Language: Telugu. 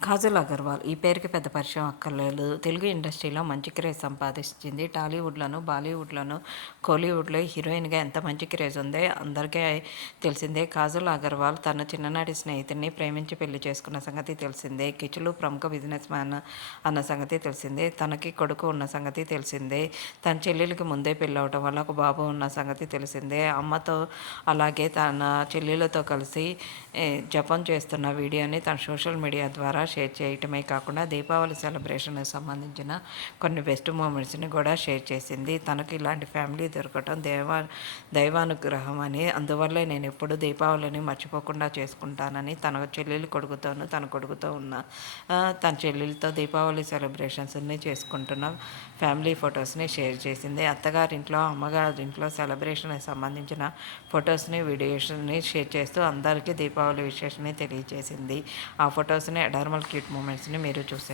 కాజల్ అగర్వాల్ ఈ పేరుకి పెద్ద పరిచయం అక్కర్లేదు. తెలుగు ఇండస్ట్రీలో మంచి క్రేజ్ సంపాదించింది. టాలీవుడ్‌లోను, బాలీవుడ్‌లోను, కోలీవుడ్‌లో హీరోయిన్‌గా ఎంత మంచి క్రేజ్ ఉందో అందరికీ తెలిసిందే. కాజల్ అగర్వాల్ తన చిన్ననాటి స్నేహితుడిని ప్రేమించి పెళ్లి చేసుకున్న సంగతి తెలిసిందే. కిచులు ప్రముఖ బిజినెస్ మ్యాన్ అన్న సంగతి తెలిసిందే. తనకి కొడుకు ఉన్న సంగతి తెలిసిందే. తన చెల్లెలికి ముందే పెళ్ళవటం వల్ల ఒక బాబు ఉన్న సంగతి తెలిసిందే. అమ్మతో అలాగే తన చెల్లెలతో కలిసి జపం చేస్తున్న వీడియోని తన సోషల్ మీడియా ద్వారా షేర్ చేయటమే కాకుండా దీపావళి సెలబ్రేషన్కి సంబంధించిన కొన్ని బెస్ట్ మూమెంట్స్ని కూడా షేర్ చేసింది. తనకు ఇలాంటి ఫ్యామిలీ దొరకటం దైవానుగ్రహం అని, అందువల్లే నేను ఎప్పుడు దీపావళిని మర్చిపోకుండా చేసుకుంటానని తన కొడుకుతో ఉన్న తన చెల్లెలతో దీపావళి సెలబ్రేషన్స్ని చేసుకుంటున్న ఫ్యామిలీ ఫొటోస్ని షేర్ చేసింది. అత్తగారింట్లో అమ్మగారింట్లో సెలబ్రేషన్కి సంబంధించిన ఫొటోస్ని వీడియోస్ని షేర్ చేస్తూ అందరికీ దీపావళి విశేషాన్ని తెలియజేసింది. ఆ ఫొటోస్ని అడార్మల్ క్యూట్ మూమెంట్స్ని మీరు చూసారు.